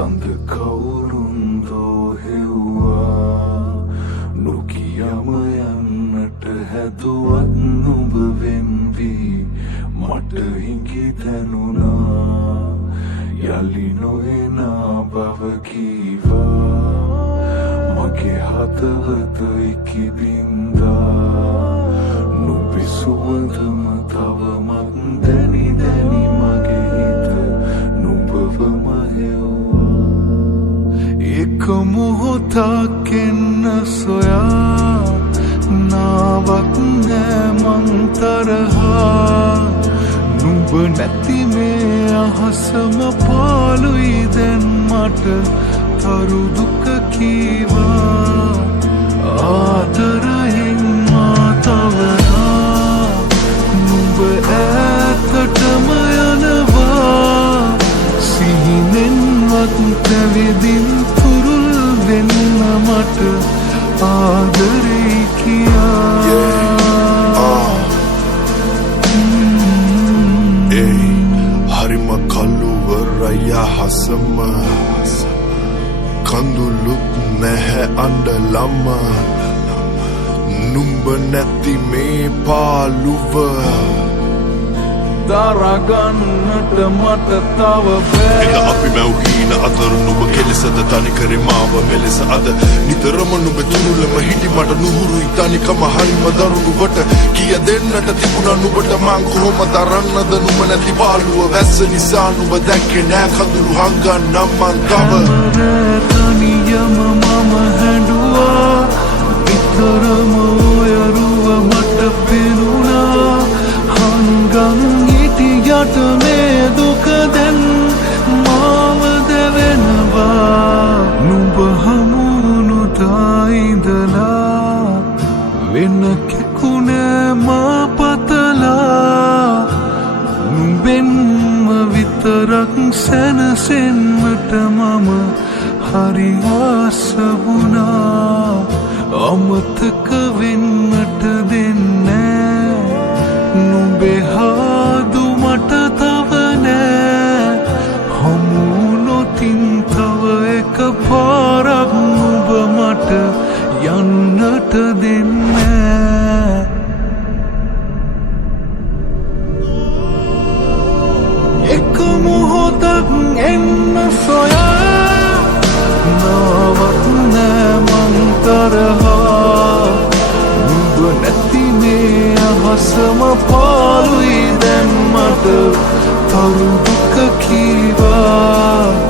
සඳ කවුරුන්දෝ හෙව්වා නොකියම යන්නට හැදුවත් නුඹ වෙන්වී මට හිඟි දැනුණා යලි නොඑනා බව කීවා මගේ හදවත ඉකිබින්දා නුඹේ සුවඳම තවමත් දැනි දැනි මගේ හිත නුඹවම හෙව්වා එක මොහොතක් එන්න සොයා නාවත් නෑ මං තරහා නුඹ නැති මේ අහසම පාළුයි දැන් මට තරු දුක කීවා ආදරයෙන් මා තවරා නුඹ ඈතටම යනවා සිහිනෙන්වත් පැවිදින් පුරුල් වෙන්න මට ආදරේ කියා හරිම කළුවරය හසම කඳුළුත් නැහැ අඬලම නුඹ නැති මේ පාළුව දරගන්නට මට තව බෑ එද අපි මැව්හීන අතර නුඹ කෙලෙසද තනිකරේ මාව මෙලෙස අද නිතරම නුඹ තුරුලම හිටි මට නුහුරුයි තනිකම හරිම දරුණුවට කිය දෙන්නට තිබුණා නුඹට මං කොහොම දරන්නද නුඹ නැති පාළුව වැස්ස නිසා නුඹ දැක්කේ නෑ කඳුළු හංගන්නම් මං තව තනියම මම හැඬුවා නිතරම ඔය රුව මට පෙනුණා හංගන් හිටියට මේ දුක දැන් මාව දැවෙනවා නුඹ හමුණු තායිඳලා වෙන කෙකුණෑ මා පතලා නුඹෙන්ම විතරක් සැනසෙන්නට මම හරි ආස වුණා අමතක වෙන්නට දෙන්නේ නුඹේ හාදු මට තව නෑ හමු නොතින් තව එක පාරක් නුඹ මට යන්නට දෙන්නේ එක මොහොතක් එන්න සොයා නාවත් නෑ මං තරහා නුඹ නැති මේ අහසම පාළුයි දැන් මට තරු දුක කීවා